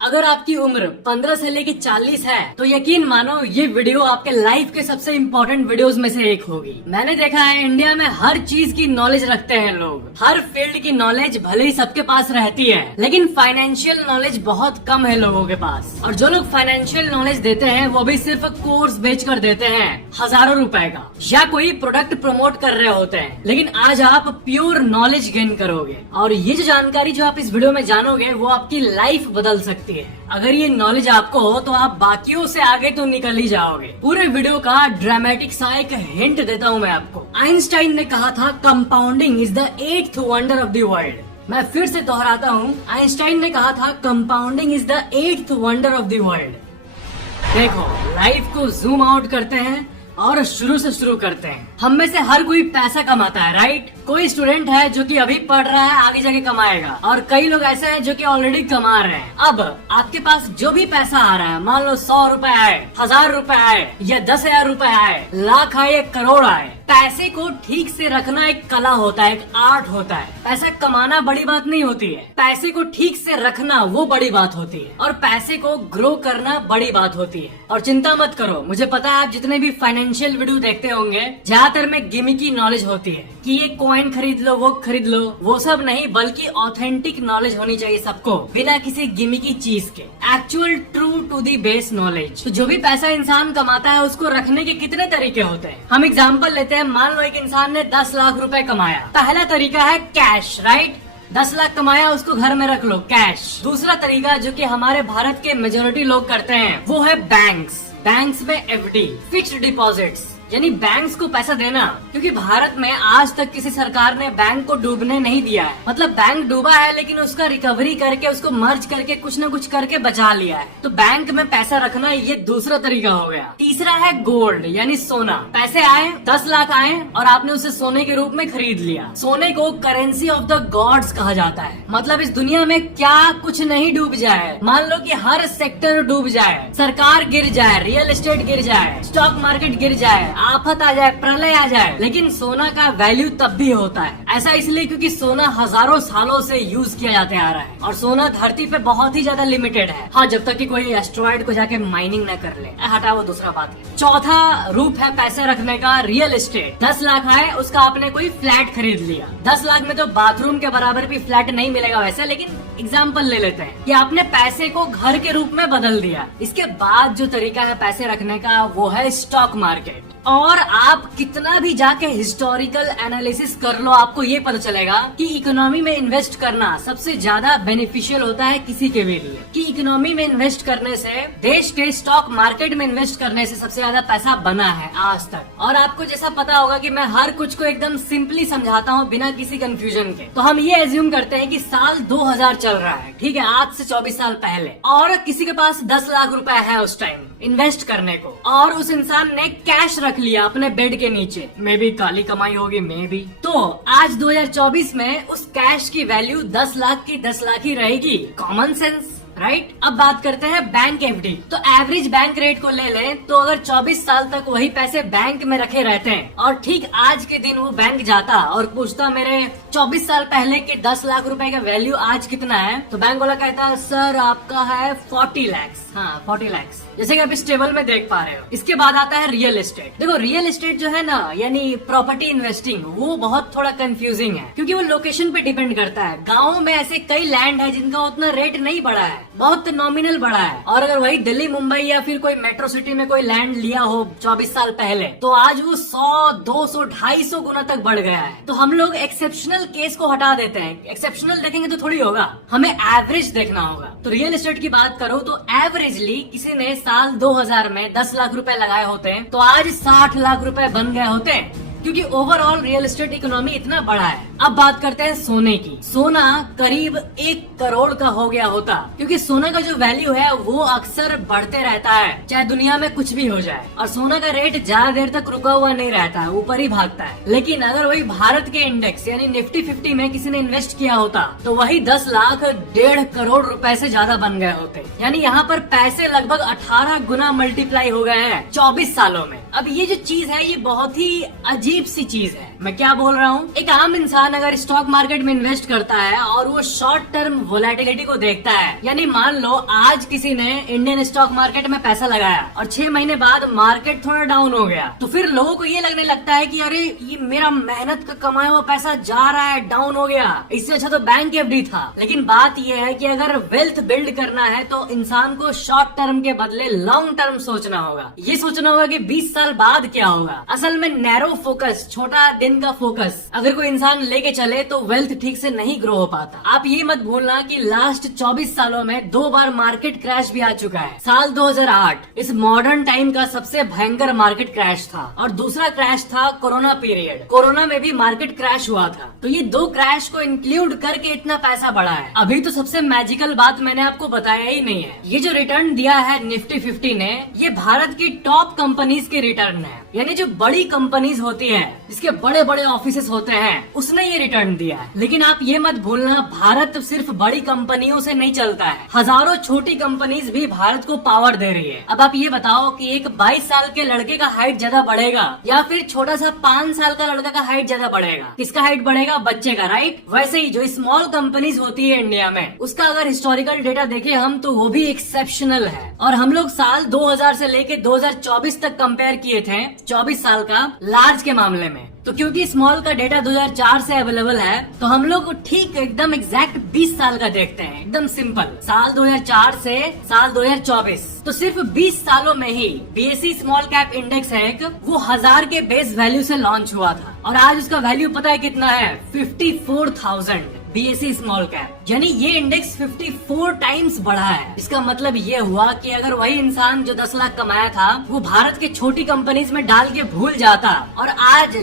अगर आपकी उम्र 15 से लेके 40 है तो यकीन मानो ये वीडियो आपके लाइफ के सबसे इम्पोर्टेंट वीडियोस में से एक होगी। मैंने देखा है इंडिया में हर चीज की नॉलेज रखते हैं लोग, हर फील्ड की नॉलेज भले ही सबके पास रहती है, लेकिन फाइनेंशियल नॉलेज बहुत कम है लोगों के पास। और जो लोग फाइनेंशियल नॉलेज देते हैं वो भी सिर्फ कोर्स बेच कर देते हैं हजारों रुपए का, या कोई प्रोडक्ट प्रमोट कर रहे होते हैं। लेकिन आज आप प्योर नॉलेज गेन करोगे और ये जो जानकारी जो आप इस वीडियो में जानोगे वो आपकी लाइफ बदल सकती है। अगर ये नॉलेज आपको हो तो आप बाकियों से आगे तो निकल ही जाओगे। पूरे वीडियो का ड्रामेटिक सा एक हिंट देता हूँ मैं आपको। आइंस्टाइन ने कहा था compounding is the 8th wonder of the world. मैं फिर से दोहराता हूँ, आइंस्टाइन ने कहा था compounding is the 8th wonder of the world. देखो, लाइफ को जूम आउट करते हैं और शुरू से शुरू करते हैं। हम में से हर कोई पैसा कमाता है, राइट? कोई स्टूडेंट है जो कि अभी पढ़ रहा है, आगे जाके कमाएगा, और कई लोग ऐसे हैं जो कि ऑलरेडी कमा रहे हैं। अब आपके पास जो भी पैसा आ रहा है, मान लो 100 रुपए आए, 1000 रुपए आए, या 10,000 रुपए आए, लाख आए, 1 करोड़ आए, पैसे को ठीक से रखना एक कला होता है, एक आर्ट होता है। पैसा कमाना बड़ी बात नहीं होती है, पैसे को ठीक से रखना वो बड़ी बात होती है, और पैसे को ग्रो करना बड़ी बात होती है। और चिंता मत करो, मुझे पता है आप जितने भी फाइनेंशियल वीडियो देखते होंगे ज्यादातर में गिमिकी नॉलेज होती है कि ये कॉइन खरीद लो, वो खरीद लो, वो सब नहीं, बल्कि ऑथेंटिक नॉलेज होनी चाहिए सबको, बिना किसी गिमिकी चीज के। Actual true to the base knowledge. तो जो भी पैसा इंसान कमाता है उसको रखने के कितने तरीके होते हैं। हम एग्जाम्पल लेते हैं, मान लो एक इंसान ने 10 लाख रुपए कमाया। पहला तरीका है कैश, राइट? 10 लाख कमाया, उसको घर में रख लो, कैश। दूसरा तरीका जो कि हमारे भारत के मेजोरिटी लोग करते हैं वो है बैंक्स। बैंक्स में एफडी, फिक्स्ड डिपॉजिट्स, यानी बैंक्स को पैसा देना। क्योंकि भारत में आज तक किसी सरकार ने बैंक को डूबने नहीं दिया है। मतलब बैंक डूबा है लेकिन उसका रिकवरी करके, उसको मर्ज करके, कुछ न कुछ करके बचा लिया है। तो बैंक में पैसा रखना ये दूसरा तरीका हो गया। तीसरा है गोल्ड, यानी सोना। पैसे आए, 10 लाख आए और आपने उसे सोने के रूप में खरीद लिया। सोने को करेंसी ऑफ द गॉड्स कहा जाता है। मतलब इस दुनिया में क्या कुछ नहीं डूब जाए। मान लो कि हर सेक्टर डूब जाए, सरकार गिर जाए, रियल एस्टेट गिर जाए, स्टॉक मार्केट गिर जाए, आफत आ जाए, प्रलय आ जाए, लेकिन सोना का वैल्यू तब भी होता है। ऐसा इसलिए क्योंकि सोना हजारों सालों से यूज किया जाते आ रहा है और सोना धरती पे बहुत ही ज्यादा लिमिटेड है। हाँ, जब तक कि कोई एस्ट्रॉइड को जाके माइनिंग न कर ले। हटा, वो दूसरा बात है। चौथा रूप है पैसे रखने का, रियल एस्टेट। 10 लाख आए, उसका आपने कोई फ्लैट खरीद लिया। 10 लाख में तो बाथरूम के बराबर भी फ्लैट नहीं मिलेगा वैसे, लेकिन एग्जाम्पल ले लेते हैं कि आपने पैसे को घर के रूप में बदल दिया। इसके बाद जो तरीका है पैसे रखने का वो है स्टॉक मार्केट। और आप कितना भी जाके हिस्टोरिकल एनालिसिस कर लो, आपको ये पता चलेगा कि इकोनॉमी में इन्वेस्ट करना सबसे ज्यादा बेनिफिशियल होता है किसी के भी लिए। कि इकोनॉमी में इन्वेस्ट करने से, देश के स्टॉक मार्केट में इन्वेस्ट करने से सबसे ज्यादा पैसा बना है आज तक। और आपको जैसा पता होगा कि मैं हर कुछ को एकदम सिंपली समझाता हूँ बिना किसी कंफ्यूजन के। तो हम ये एज्यूम करते हैं कि साल 2000 चल रहा है, ठीक है, आज से 24 साल पहले, और किसी के पास 10 लाख रुपए है उस टाइम इन्वेस्ट करने को, और उस इंसान ने कैश रख लिया अपने बेड के नीचे। मे बी काली कमाई होगी, मे बी। तो आज 2024 में उस कैश की वैल्यू 10 लाख की 10 लाख ही रहेगी। Common sense, right? अब बात करते हैं बैंक एफडी। तो एवरेज बैंक रेट को ले लें तो अगर 24 साल तक वही पैसे बैंक में रखे रहते हैं और ठीक आज के दिन वो बैंक जाता और पूछता मेरे 24 साल पहले के 10 लाख रुपए का वैल्यू आज कितना है, तो बैंक वाला कहता है सर आपका है 40 लाख। हाँ, 40 लाख, जैसे कि आप इस टेबल में देख पा रहे हो। इसके बाद आता है रियल एस्टेट। देखो, रियल एस्टेट जो है ना, यानी प्रॉपर्टी इन्वेस्टिंग, वो बहुत थोड़ा कंफ्यूजिंग है क्योंकि वो लोकेशन पे डिपेंड करता है। गाँव में ऐसे कई लैंड है जिनका उतना रेट नहीं बढ़ा है, बहुत नॉमिनल बढ़ा है। और अगर वही दिल्ली, मुंबई या फिर कोई मेट्रो सिटी में कोई लैंड लिया हो 24 साल पहले, तो आज वो 100, 200, 250 गुना तक बढ़ गया है। तो हम लोग एक्सेप्शनल केस को हटा देते हैं। एक्सेप्शनल देखेंगे तो थोड़ी होगा, हमें एवरेज देखना होगा। तो रियल एस्टेट की बात करो तो एवरेजली किसी ने साल 2000 में 10 लाख रुपए लगाए होते हैं तो आज 60 लाख रुपए बन गए होते हैं, क्योंकि ओवरऑल रियल एस्टेट इकोनॉमी इतना बड़ा है। अब बात करते हैं सोने की। सोना करीब 1 करोड़ का हो गया होता, क्योंकि सोना का जो वैल्यू है वो अक्सर बढ़ते रहता है, चाहे दुनिया में कुछ भी हो जाए। और सोना का रेट ज्यादा देर तक रुका हुआ नहीं रहता है, ऊपर ही भागता है। लेकिन अगर वही भारत के इंडेक्स यानी निफ्टी 50 में किसी ने इन्वेस्ट किया होता तो वही 10 लाख 1.5 करोड़ रुपए से ज्यादा बन गए होते। यानी यहाँ पर पैसे लगभग 18 गुना मल्टीप्लाई हो गए हैं 24 सालों में। अब ये जो चीज है ये बहुत ही अजीब सी चीज है। मैं क्या बोल रहा हूँ, एक आम इंसान अगर स्टॉक मार्केट में इन्वेस्ट करता है और वो शॉर्ट टर्म वोलेटिलिटी को देखता है, यानी मान लो आज किसी ने इंडियन स्टॉक मार्केट में पैसा लगाया और 6 महीने बाद मार्केट थोड़ा डाउन हो गया, तो फिर लोगों को ये लगने लगता है कि अरे ये मेरा मेहनत का कमाया हुआ पैसा जा रहा है, डाउन हो गया, इससे अच्छा तो बैंक एफडी था। लेकिन बात यह है कि अगर वेल्थ बिल्ड करना है तो इंसान को शॉर्ट टर्म के बदले लॉन्ग टर्म सोचना होगा। ये सोचना होगा कि 20 साल बाद क्या होगा। असल में नैरो फोकस, छोटा दिन का फोकस अगर कोई इंसान लेके चले तो वेल्थ ठीक से नहीं ग्रो हो पाता। आप ये मत भूलना कि लास्ट 24 सालों में 2 बार मार्केट क्रैश भी आ चुका है। साल 2008 इस मॉडर्न टाइम का सबसे भयंकर मार्केट क्रैश था और दूसरा क्रैश था कोरोना पीरियड। कोरोना में भी मार्केट क्रैश हुआ था। तो ये 2 क्रैश को इंक्लूड करके इतना पैसा बढ़ा है। अभी तो सबसे मैजिकल बात मैंने आपको बताया ही नहीं है। ये जो रिटर्न दिया है निफ्टी 50 ने, ये भारत की टॉप कंपनीज के रिटर्न है, यानी जो बड़ी कंपनीज होती है, जिसके बड़े बड़े ऑफिसेस होते हैं, उसने ये रिटर्न दिया है। लेकिन आप ये मत भूलना, भारत सिर्फ बड़ी कंपनियों से नहीं चलता है, हजारों छोटी कंपनीज भी भारत को पावर दे रही है। अब आप ये बताओ कि एक 22 साल के लड़के का हाइट ज्यादा बढ़ेगा या फिर छोटा सा 5 साल का लड़का का हाइट ज्यादा बढ़ेगा? किसका हाइट बढ़ेगा? बच्चे का, राइट? वैसे ही जो स्मॉल कंपनीज होती है इंडिया में, उसका अगर हिस्टोरिकल डेटा देखें हम तो वो भी एक्सेप्शनल है। और हम लोग साल 2000 से लेके 2024 तक कंपेयर किए थे, 24 साल का लार्ज के मामले में। तो क्योंकि स्मॉल का डेटा 2004 से अवेलेबल है, तो हम लोग ठीक एकदम एग्जैक्ट 20 साल का देखते हैं, एकदम सिंपल। साल 2004 से साल 2024, तो सिर्फ 20 सालों में ही बीएसई स्मॉल कैप इंडेक्स है एक, वो 1000 के बेस वैल्यू से लॉन्च हुआ था और आज उसका वैल्यू पता है कितना है? 54,000 बीएसई स्मॉल कैप। यानी ये इंडेक्स 54 टाइम्स बढ़ा है। इसका मतलब ये हुआ कि अगर वही इंसान जो 10 लाख कमाया था वो भारत के छोटी कंपनीज में डाल के भूल जाता और आज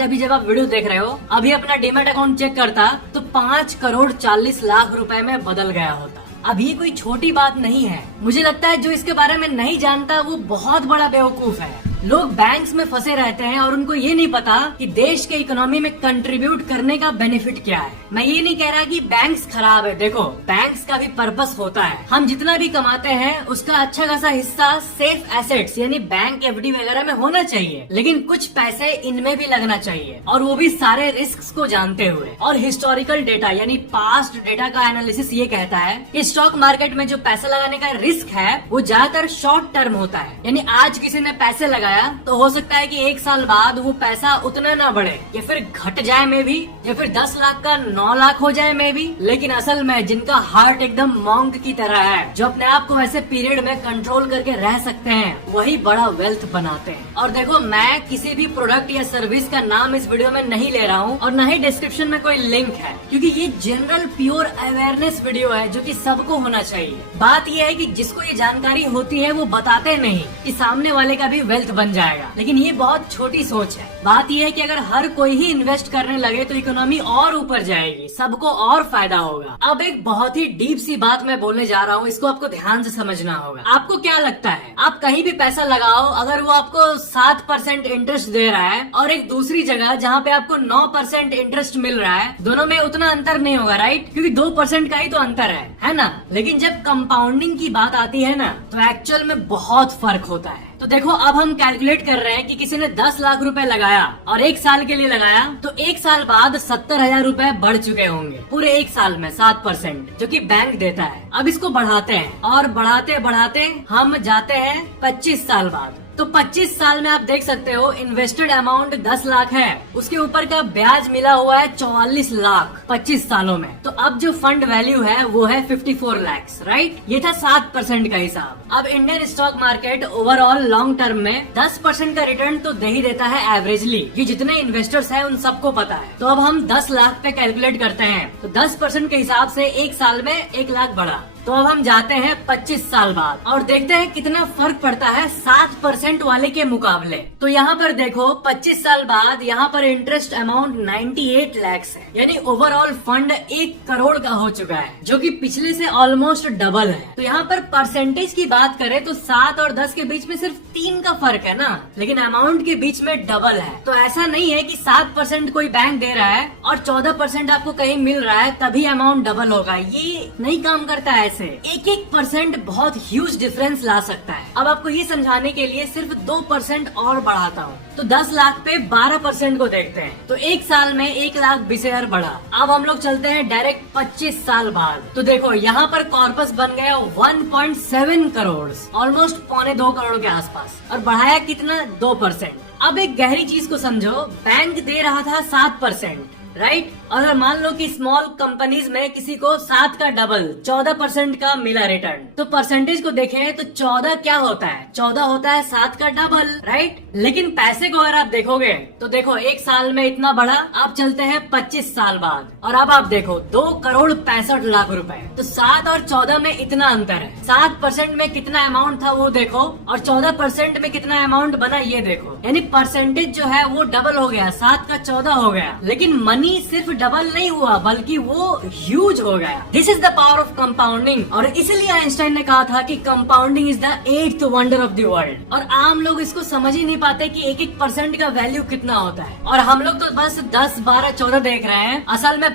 अभी जब आप वीडियो देख रहे हो, अभी अपना डीमैट अकाउंट चेक करता तो 5 करोड़ 40 लाख रुपए में बदल गया होता। अब ये कोई छोटी बात नहीं है। मुझे लगता है जो इसके बारे में नहीं जानता वो बहुत बड़ा बेवकूफ है। लोग बैंक्स में फंसे रहते हैं और उनको ये नहीं पता कि देश के इकोनॉमी में कंट्रीब्यूट करने का बेनिफिट क्या है। मैं ये नहीं कह रहा कि बैंक्स खराब है, देखो बैंक्स का भी पर्पस होता है। हम जितना भी कमाते हैं उसका अच्छा खासा हिस्सा सेफ एसेट्स यानी बैंक एफडी वगैरह में होना चाहिए, लेकिन कुछ पैसे इनमें भी लगना चाहिए और वो भी सारे रिस्क को जानते हुए। और हिस्टोरिकल डेटा यानी पास्ट डेटा का एनालिसिस ये कहता है कि स्टॉक मार्केट में जो पैसा लगाने का रिस्क है वो ज्यादातर शॉर्ट टर्म होता है। यानी आज किसी ने पैसे लगाया तो हो सकता है कि 1 साल बाद वो पैसा उतना ना बढ़े या फिर घट जाए में भी, या फिर 10 लाख का 9 लाख हो जाए में भी। लेकिन असल में जिनका हार्ट एकदम मॉन्क की तरह है, जो अपने आप को ऐसे पीरियड में कंट्रोल करके रह सकते हैं, वही बड़ा वेल्थ बनाते हैं। और देखो मैं किसी भी प्रोडक्ट या सर्विस का नाम इस वीडियो में नहीं ले रहा हूँ और न ही डिस्क्रिप्शन में कोई लिंक है, क्योंकि ये जनरल प्योर अवेयरनेस वीडियो है जो कि सबको होना चाहिए। बात ये है कि जिसको ये जानकारी होती है वो बताते नहीं कि सामने वाले का भी वेल्थ बन जाएगा, लेकिन ये बहुत छोटी सोच है। बात ये है कि अगर हर कोई ही इन्वेस्ट करने लगे तो इकोनॉमी और ऊपर जाएगी, सबको और फायदा होगा। अब एक बहुत ही डीप सी बात मैं बोलने जा रहा हूँ, इसको आपको ध्यान से समझना होगा। आपको क्या लगता है, आप कहीं भी पैसा लगाओ, अगर वो आपको 7% इंटरेस्ट दे रहा है और एक दूसरी जगह जहाँ पे आपको 9% इंटरेस्ट मिल रहा है, दोनों में उतना अंतर नहीं होगा, राइट? क्योंकि 2% का ही तो अंतर है ना? लेकिन जब कंपाउंडिंग की बात आती है ना, तो एक्चुअल में बहुत फर्क होता है। तो देखो अब हम कैलकुलेट कर रहे हैं कि किसी ने 10 लाख रुपए लगाया और 1 साल के लिए लगाया, तो 1 साल बाद 70,000 रुपए बढ़ चुके होंगे पूरे 1 साल में 7%, जो कि बैंक देता है। अब इसको बढ़ाते हैं और बढ़ाते बढ़ाते हम जाते हैं 25 साल बाद। तो 25 साल में आप देख सकते हो इन्वेस्टेड अमाउंट 10 लाख है, उसके ऊपर का ब्याज मिला हुआ है 44 लाख 25 सालों में। तो अब जो फंड वैल्यू है वो है 54 लाख, राइट? ये था 7% का हिसाब। अब Indian stock market overall long term में 10% का रिटर्न तो दे ही देता है एवरेजली। ये जितने इन्वेस्टर्स हैं उन सबको पता है। तो अब हम 10 लाख पे कैलकुलेट करते हैं, तो 10% के हिसाब से 1 साल में 1 लाख बढ़ा। तो अब हम जाते हैं 25 साल बाद और देखते हैं कितना फर्क पड़ता है 7% वाले के मुकाबले। तो यहाँ पर देखो 25 साल बाद यहाँ पर इंटरेस्ट अमाउंट 98 लाख है, यानी ओवरऑल फंड 1 करोड़ का हो चुका है, जो कि पिछले से ऑलमोस्ट डबल है। तो यहाँ पर परसेंटेज की बात करें तो 7 और 10 के बीच में सिर्फ 3 का फर्क है ना, लेकिन अमाउंट के बीच में डबल है। तो ऐसा नहीं है कि 7% कोई बैंक दे रहा है और 14% आपको कहीं मिल रहा है तभी अमाउंट डबल होगा, ये नहीं काम करता है। कैसे 1% बहुत ह्यूज डिफरेंस ला सकता है। अब आपको ये समझाने के लिए सिर्फ 2% और बढ़ाता हूँ, तो 10 लाख पे 12% को देखते हैं, तो एक साल में 1,20,000 बढ़ा। अब हम लोग चलते हैं डायरेक्ट 25 साल बाद, तो देखो यहाँ पर कॉर्पस बन गया 1.7 करोड़, ऑलमोस्ट 1.25 करोड़ के आसपास, और बढ़ाया कितना 2%। अब एक गहरी चीज को समझो, बैंक दे रहा था 7%, राइट? और अगर मान लो कि स्मॉल कंपनीज में किसी को 7 का डबल 14% का मिला रिटर्न, तो परसेंटेज को देखें तो 14 क्या होता है? 14 होता है 7 का डबल, राइट? लेकिन पैसे को अगर आप देखोगे तो देखो एक साल में इतना बढ़ा। आप चलते हैं 25 साल बाद, और अब आप देखो 2,65,00,000 रुपए। तो 7 और 14 में इतना अंतर है। 7% में कितना अमाउंट था वो देखो, और 14% में कितना अमाउंट बना ये देखो। यानी परसेंटेज जो है वो डबल हो गया, 7 का 14 हो गया। लेकिन मनी सिर्फ डबल नहीं हुआ, बल्कि वो ह्यूज हो गया। This is the power of compounding, और इसलिए आइंस्टाइन ने कहा था कि compounding is the 8th wonder of the world. और आम लोग इसको समझ ही नहीं पाते कि 1% का वैल्यू कितना होता है, और हम लोग तो बस 10, 12, 14 देख रहे हैं। असल में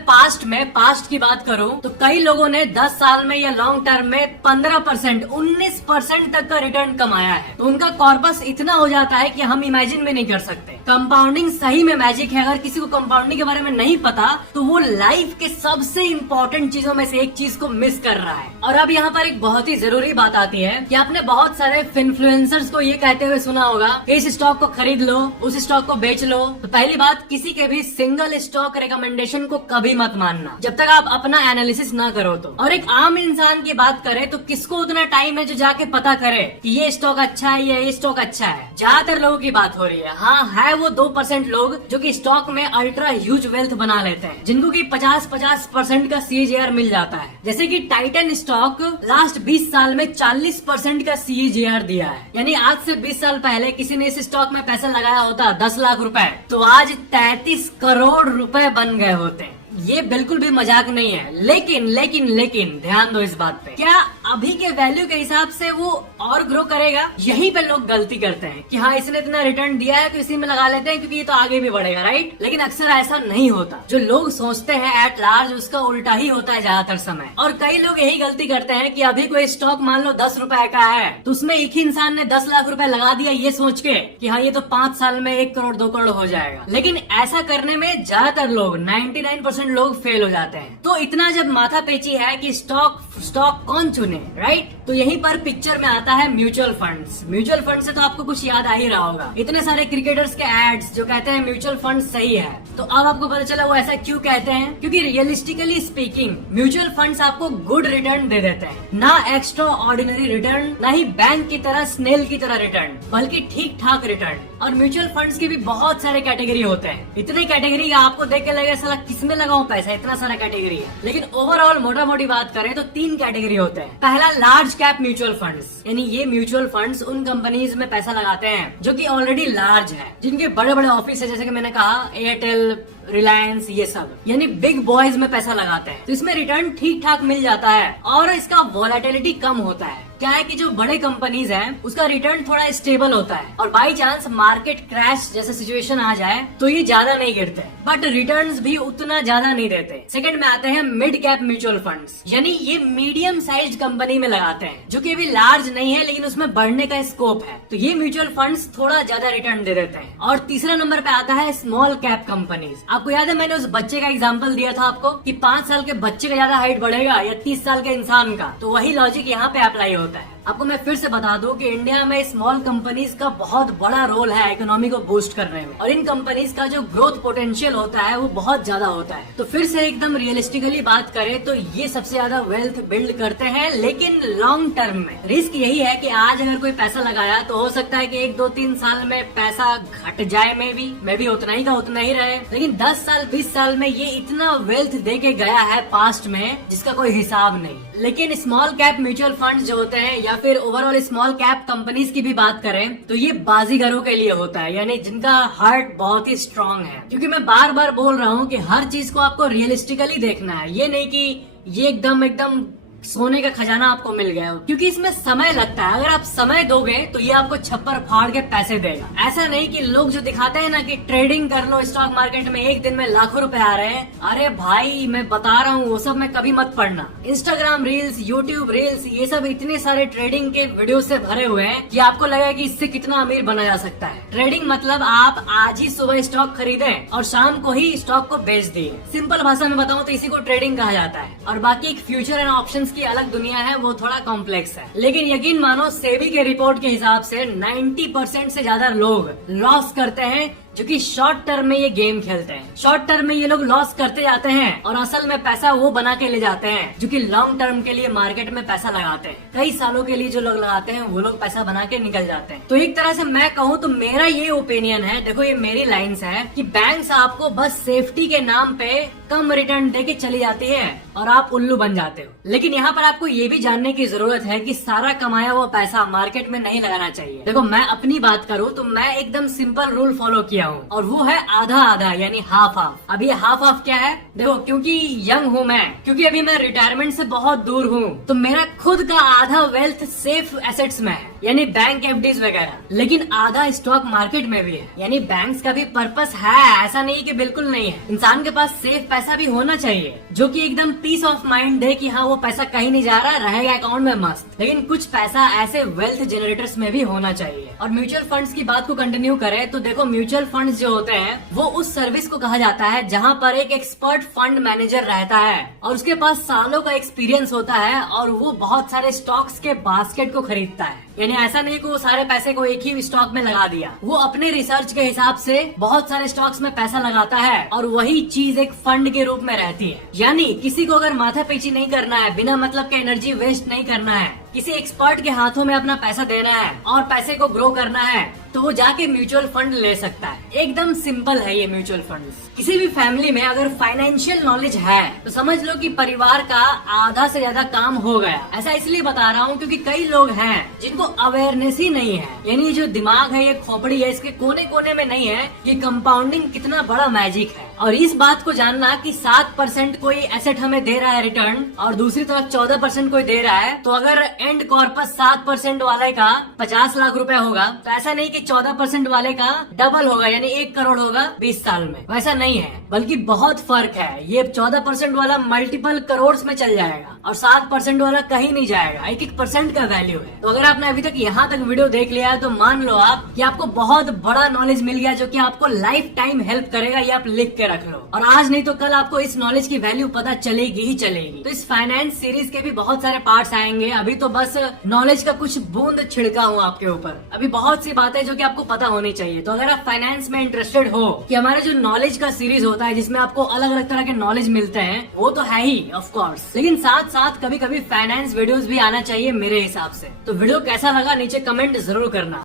पास्ट की बात करूं तो कई लोगों ने 10 साल में या लॉन्ग टर्म में 15%, 19% तक का रिटर्न कमाया है। तो उनका कॉर्पस इतना हो जाता है कि हम इमेजिन भी नहीं कर सकते। कंपाउंडिंग सही में मैजिक है। अगर किसी को कंपाउंडिंग के बारे में नहीं पता तो वो लाइफ के सबसे इम्पोर्टेंट चीजों में से एक चीज को मिस कर रहा है। और अब यहाँ पर एक बहुत ही जरूरी बात आती है कि आपने बहुत सारे इन्फ्लुएंसर्स को ये कहते हुए सुना होगा कि इस स्टॉक को खरीद लो, उस स्टॉक को बेच लो। तो पहली बात, किसी के भी सिंगल स्टॉक रिकमेंडेशन को कभी मत मानना जब तक आप अपना एनालिसिस ना करो तो। और एक आम इंसान की बात करें तो किसको उतना टाइम है जो जाके पता करे कि ये स्टॉक अच्छा है या ये स्टॉक अच्छा है? ज्यादातर लोगों की बात हो रही है। हाँ, है वो 2% लोग जो कि स्टॉक में अल्ट्रा ह्यूज वेल्थ बना लेते हैं, जिनको कि 50% का CAGR मिल जाता है। जैसे कि टाइटन स्टॉक लास्ट 20 साल में 40% का CAGR दिया है। यानी आज से 20 साल पहले किसी ने इस स्टॉक में पैसा लगाया होता 10 लाख रुपए, तो आज 33 करोड़ रुपए बन गए होते। ये बिल्कुल भी मजाक नहीं है। लेकिन ध्यान दो इस बात पे, क्या अभी के वैल्यू के हिसाब से वो और ग्रो करेगा? यहीं पे लोग गलती करते हैं कि हाँ इसने इतना रिटर्न दिया है तो इसी में लगा लेते हैं क्योंकि ये तो आगे भी बढ़ेगा, राइट? लेकिन अक्सर ऐसा नहीं होता। जो लोग सोचते हैं एट लार्ज उसका उल्टा ही होता है ज्यादातर समय। और कई लोग यही गलती करते हैं कि अभी कोई स्टॉक मान लो 10 रुपए का है तो उसमें एक ही इंसान ने 10 लाख रुपए लगा दिया ये सोच के कि हाँ ये तो 5 साल में 1 करोड़ 2 करोड़ हो जाएगा। लेकिन ऐसा करने में ज्यादातर लोग 99% लोग फेल हो जाते हैं। तो इतना जब माथा पेची है कि स्टॉक कौन चुने, राइट? तो यहीं पर पिक्चर में आता है म्यूचुअल फंड्स। म्यूचुअल फंड से तो आपको कुछ याद आ ही रहा होगा। इतने सारे क्रिकेटर्स के एड्स जो कहते हैं म्यूचुअल फंड सही है। तो अब आपको पता चला वो ऐसा क्यों कहते हैं, क्योंकि रियलिस्टिकली स्पीकिंग म्यूचुअल फंड्स आपको गुड रिटर्न दे देते हैं। ना एक्स्ट्रा ऑर्डिनरी रिटर्न, ना ही बैंक की तरह स्नेल की तरह रिटर्न, बल्कि ठीक ठाक रिटर्न। और म्यूचुअल फंड्स के भी बहुत सारे कैटेगरी होते हैं। इतनी कैटेगरी आपको देख के लगेगा साला किसमें लगाऊं पैसा, इतना सारा कैटेगरी है। लेकिन ओवरऑल मोटा मोटी बात करें तो 3 कैटेगरी होते हैं। पहला, लार्ज कैप म्यूचुअल फंड्स, यानी ये म्यूचुअल फंड्स उन कंपनीज में पैसा लगाते हैं जो कि ऑलरेडी लार्ज है, जिनके बड़े बड़े ऑफिस है, जैसे कि मैंने कहा एयरटेल, रिलायंस, ये सब, यानी बिग बॉयज में पैसा लगाते हैं। तो इसमें रिटर्न ठीक ठाक मिल जाता है और इसका वॉलेटिलिटी कम होता है। क्या है कि जो बड़े कंपनीज हैं उसका रिटर्न थोड़ा स्टेबल होता है, और बाई चांस मार्केट क्रैश जैसे सिचुएशन आ जाए तो ये ज्यादा नहीं गिरते, बट रिटर्न्स भी उतना ज्यादा नहीं देते। सेकंड में आते हैं मिड कैप म्यूचुअल फंड्स, यानी ये मीडियम साइज कंपनी में लगाते हैं जो कि अभी लार्ज नहीं है लेकिन उसमें बढ़ने का स्कोप है। तो ये म्यूचुअल फंड्स थोड़ा ज्यादा रिटर्न दे देते हैं। और तीसरा नंबर पे आता है स्मॉल कैप कंपनीज। आपको याद है मैंने उस बच्चे का एग्जाम्पल दिया था आपको कि 5 साल के बच्चे का ज्यादा हाइट बढ़ेगा या 30 साल के इंसान का? तो वही लॉजिक यहाँ पे अप्लाई होता है। आपको मैं फिर से बता दूं कि इंडिया में स्मॉल कंपनीज का बहुत बड़ा रोल है इकोनॉमी को बूस्ट करने में, और इन कंपनीज का जो ग्रोथ पोटेंशियल होता है वो बहुत ज्यादा होता है। तो फिर से एकदम रियलिस्टिकली बात करें तो ये सबसे ज्यादा वेल्थ बिल्ड करते हैं, लेकिन लॉन्ग टर्म में रिस्क यही है कि आज अगर कोई पैसा लगाया तो हो सकता है कि 1, 2, 3 साल में पैसा घट जाए, मे भी उतना ही का उतना ही रहे। लेकिन 10 साल 20 साल में ये इतना वेल्थ दे के गया है पास्ट में जिसका कोई हिसाब नहीं। लेकिन स्मॉल कैप म्यूचुअल फंड जो होते हैं या फिर ओवरऑल स्मॉल कैप कंपनीज की भी बात करें तो ये बाजीगरों के लिए होता है, यानी जिनका हार्ट बहुत ही स्ट्रांग है। क्योंकि मैं बार बार बोल रहा हूँ कि हर चीज को आपको रियलिस्टिकली देखना है। ये नहीं कि ये एकदम सोने का खजाना आपको मिल गया हो, क्योंकि इसमें समय लगता है। अगर आप समय दोगे तो ये आपको छप्पर फाड़ के पैसे देगा। ऐसा नहीं कि लोग जो दिखाते हैं ना कि ट्रेडिंग कर लो स्टॉक मार्केट में, एक दिन में लाखों रुपए आ रहे हैं। अरे भाई मैं बता रहा हूँ वो सब में कभी मत पढ़ना। इंस्टाग्राम रील्स, यूट्यूब रील्स, ये सब इतने सारे ट्रेडिंग के वीडियो से भरे हुए हैं कि आपको लगेगा कि इससे कितना अमीर बना जा सकता है। ट्रेडिंग मतलब आप आज ही सुबह स्टॉक खरीदे और शाम को ही स्टॉक को बेच दिए। सिंपल भाषा में बताऊं तो इसी को ट्रेडिंग कहा जाता है। और बाकी एक फ्यूचर एंड ऑप्शंस की अलग दुनिया है, वो थोड़ा कॉम्प्लेक्स है। लेकिन यकीन मानो सेबी के रिपोर्ट के हिसाब से 90% से ज्यादा लोग लॉस करते हैं जो कि शॉर्ट टर्म में ये गेम खेलते हैं। शॉर्ट टर्म में ये लोग लॉस करते जाते हैं और असल में पैसा वो बना के ले जाते हैं जो कि लॉन्ग टर्म के लिए मार्केट में पैसा लगाते हैं। कई सालों के लिए जो लोग लगाते हैं वो लोग पैसा बना के निकल जाते हैं। तो एक तरह से मैं कहूँ तो मेरा ये ओपिनियन है, देखो ये मेरी लाइन्स है, कि बैंक्स आपको बस सेफ्टी के नाम पे कम रिटर्न दे के चली जाती है और आप उल्लू बन जाते हो। लेकिन यहाँ पर आपको ये भी जानने की जरूरत है कि सारा कमाया हुआ पैसा मार्केट में नहीं लगाना चाहिए। देखो मैं अपनी बात करूँ तो मैं एकदम सिंपल रूल फॉलो किया हूँ और वो है आधा आधा, यानी हाफ हाफ। अब ये हाफ हाफ क्या है? देखो क्योंकि यंग हूँ मैं, क्योंकि अभी मैं रिटायरमेंट से बहुत दूर हूँ, तो मेरा खुद का आधा वेल्थ सेफ एसेट्स में है, यानी बैंक एफडीज वगैरह। लेकिन आधा स्टॉक मार्केट में भी है, यानी बैंक्स का भी पर्पस है, ऐसा नहीं कि बिल्कुल नहीं है। इंसान के पास सेफ पैसा भी होना चाहिए जो कि एकदम पीस ऑफ माइंड दे कि हाँ वो पैसा कहीं नहीं जा रहा, रहेगा अकाउंट में मस्त। लेकिन कुछ पैसा ऐसे वेल्थ जनरेटर्स में भी होना चाहिए। और म्यूचुअल फंड्स की बात को कंटिन्यू करें तो देखो म्यूचुअल फंड्स जो होते हैं वो उस सर्विस को कहा जाता है जहाँ पर एक एक्सपर्ट फंड मैनेजर रहता है और उसके पास सालों का एक्सपीरियंस होता है और वो बहुत सारे स्टॉक्स के बास्केट को खरीदता है। यानी ऐसा नहीं कि वो सारे पैसे को एक ही स्टॉक में लगा दिया, वो अपने रिसर्च के हिसाब से बहुत सारे स्टॉक्स में पैसा लगाता है और वही चीज एक फंड के रूप में रहती है। यानी किसी को अगर माथा पेची नहीं करना है, बिना मतलब के एनर्जी वेस्ट नहीं करना है, किसी एक्सपर्ट के हाथों में अपना पैसा देना है और पैसे को ग्रो करना है, तो वो जाके म्यूचुअल फंड ले सकता है। एकदम सिंपल है ये म्यूचुअल फंड। किसी भी फैमिली में अगर फाइनेंशियल नॉलेज है तो समझ लो कि परिवार का आधा से ज्यादा काम हो गया। ऐसा इसलिए बता रहा हूँ क्योंकि कई लोग हैं जिनको अवेयरनेस ही नहीं है, यानी जो दिमाग है, ये खोपड़ी है, इसके कोने कोने में नहीं है कि कंपाउंडिंग कितना बड़ा मैजिक है। और इस बात को जानना कि 7% कोई एसेट हमें दे रहा है रिटर्न और दूसरी तरफ 14% कोई दे रहा है, तो अगर एंड कॉर्पस 7% वाले का 50 लाख रुपए होगा तो ऐसा नहीं कि 14% वाले का डबल होगा, यानी 1 करोड़ होगा 20 साल में। वैसा नहीं है, बल्कि बहुत फर्क है। ये 14% वाला मल्टीपल करोड़ में चल जाएगा और 7% वाला कहीं नहीं जाएगा। 1% का वैल्यू है। तो अगर आपने अभी तक यहाँ तक वीडियो देख लिया है तो मान लो आप कि आपको बहुत बड़ा नॉलेज मिल गया जो कि आपको लाइफ टाइम हेल्प करेगा। ये आप लिख के रख लो और आज नहीं तो कल आपको इस नॉलेज की वैल्यू पता चलेगी ही चलेगी। तो इस फाइनेंस सीरीज के भी बहुत सारे पार्ट्स आएंगे। अभी तो बस नॉलेज का कुछ बूंद छिड़का हूँ आपके ऊपर। अभी बहुत सी बातें जो कि आपको पता होनी चाहिए। तो अगर आप फाइनेंस में इंटरेस्टेड हो कि हमारा जो नॉलेज का सीरीज होता है जिसमें आपको अलग अलग तरह के नॉलेज मिलते हैं, वो तो है ही ऑफ कोर्स, लेकिन साथ साथ कभी कभी फाइनेंस वीडियोस भी आना चाहिए मेरे हिसाब से। तो वीडियो कैसा लगा नीचे कमेंट जरूर करना।